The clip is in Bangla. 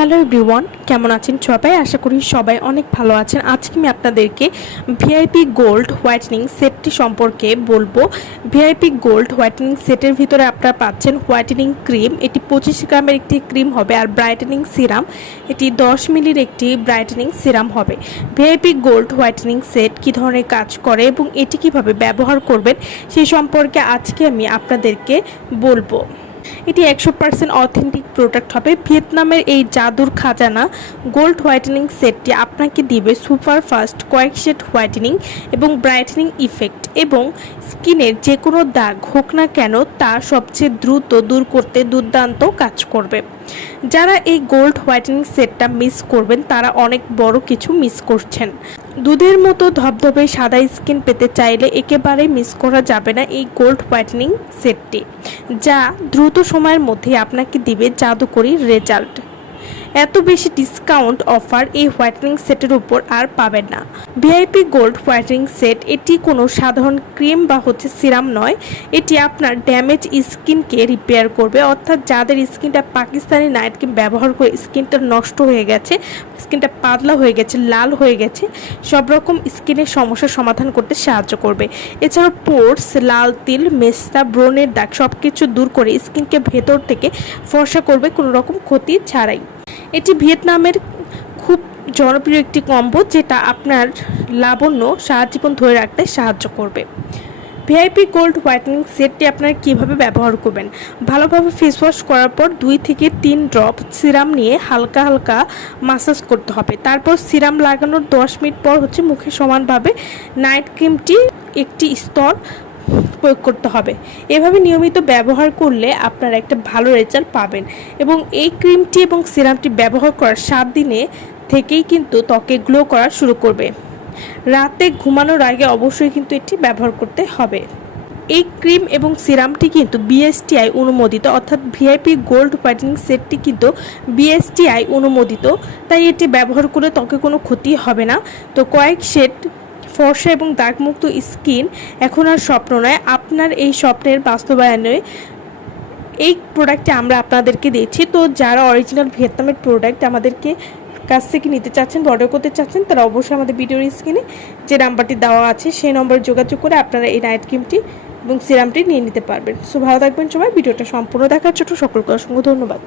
হ্যালো এভরিওয়ান, কেমন আছেন সবাই? আশা করি সবাই অনেক ভালো আছেন। আজকে আমি আপনাদেরকে ভিআইপি গোল্ড হোয়াইটনিং সেটটি সম্পর্কে বলব। ভিআইপি গোল্ড হোয়াইটনিং সেটের ভিতরে আপনারা পাচ্ছেন হোয়াইটেনিং ক্রিম এটি পঁচিশ গ্রামের একটি ক্রিম হবে আর ব্রাইটেনিং সিরাম এটি দশ মিলির একটি ব্রাইটেনিং সিরাম হবে। ভিআইপি গোল্ড হোয়াইটেনিং সেট কী ধরনের কাজ করে এবং এটি কীভাবে ব্যবহার করবেন সেই সম্পর্কে আজকে আমি আপনাদেরকে বলব। এটি একশো পার্সেন্ট অথেন্টিক প্রোডাক্ট হবে। ভিয়েতনামের এই জাদুর খাজানা গোল্ড হোয়াইটেনিং সেটটি আপনাকে দিবে সুপার ফাস্ট কয়েক শেড হোয়াইটেনিং এবং ব্রাইটেনিং ইফেক্ট এবং স্কিনের যে কোনো দাগ হোক না কেন তা সবচেয়ে দ্রুত দূর করতে দুর্দান্ত কাজ করবে। যারা এই গোল্ড হোয়াইটেনিং সেটটা মিস করবেন, তারা অনেক বড় কিছু মিস করছেন। দুধের মতো ধবধবে সাদা স্কিন পেতে চাইলে একেবারে মিস করা যাবে না এই গোল্ড হোয়াইটেনিং সেটটি, যা দ্রুত সময়ের মধ্যে আপনাকে দিবে জাদুকরি রেজাল্ট। এত বেশি ডিসকাউন্ট অফার এই হোয়াইটেনিং সেটের উপর আর পাবেন না। ভিআইপি গোল্ড হোয়াইটেনিং সেট এটি কোনো সাধারণ ক্রিম বা হচ্ছে সিরাম নয়। এটি আপনার ড্যামেজ স্কিনকে রিপেয়ার করবে। অর্থাৎ যাদের স্কিনটা পাকিস্তানি নাইট ক্রিম ব্যবহার করে স্কিনটা নষ্ট হয়ে গেছে স্কিনটা পাতলা হয়ে গেছে, লাল হয়ে গেছে, সব রকম স্কিনের সমস্যার সমাধান করতে সাহায্য করবে। এছাড়াও পোর্স লাল তিল, মেস্তা, ব্রণের দাগ সব কিছু দূর করে স্কিনকে ভেতর থেকে ফর্সা করবে, কোনো রকম ক্ষতি ছাড়াই। এটি ভিয়েতনামের খুব জনপ্রিয় একটি কম্বো যেটা আপনার লাবণ্য সারা জীবন ধরে রাখতে সাহায্য করবে। ভিআইপি গোল্ড হোয়াইটেনিং সেটটি আপনারা কীভাবে ব্যবহার করবেন? ভালোভাবে ফেস ওয়াশ করার পর দুই থেকে তিন ড্রপ সিরাম নিয়ে হালকা হালকা মাসাজ করতে হবে। তারপর সিরাম লাগানোর দশ মিনিট পর হচ্ছে মুখে সমানভাবে নাইট ক্রিমটি একটি স্তর প্রয়োগ করতে হবে। এভাবে নিয়মিত ব্যবহার করলে আপনারা একটা ভালো রেজাল্ট পাবেন এবং এই ক্রিমটি এবং সিরামটি ব্যবহার করার সাত দিনে থেকেই কিন্তু ত্বকে গ্লো করা শুরু করবে। রাতে ঘুমানোর আগে অবশ্যই কিন্তু এটি ব্যবহার করতে হবে। এই ক্রিম এবং সিরামটি কিন্তু বিএসটিআই অনুমোদিত, অর্থাৎ ভিআইপি গোল্ড হোয়াইটেনিং সেটটি কিন্তু বিএসটিআই অনুমোদিত। তাই এটি ব্যবহার করে ত্বকে কোনো ক্ষতি হবে না। তো কয়েক শেড ফর্সা এবং দাগমুক্ত স্কিন এখন আর স্বপ্ন নয়। আপনার এই স্বপ্নের বাস্তবায়নে এই প্রোডাক্টটি আমরা আপনাদেরকে দিচ্ছি। তো যারা অরিজিনাল ভিয়েতনামের প্রোডাক্ট আমাদেরকে কাছ থেকে নিতে চাচ্ছেন অর্ডার করতে চাচ্ছেন, তারা অবশ্যই আমাদের ভিডিওর স্ক্রিনে যে নাম্বারটি দেওয়া আছে, সেই নম্বরে যোগাযোগ করে আপনারা এই নাইট ক্রিমটি এবং সিরামটি নিয়ে নিতে পারবেন। সো ভালো থাকবেন সবাই। ভিডিওটা সম্পূর্ণ দেখার জন্য সকলকে অসংখ্য ধন্যবাদ।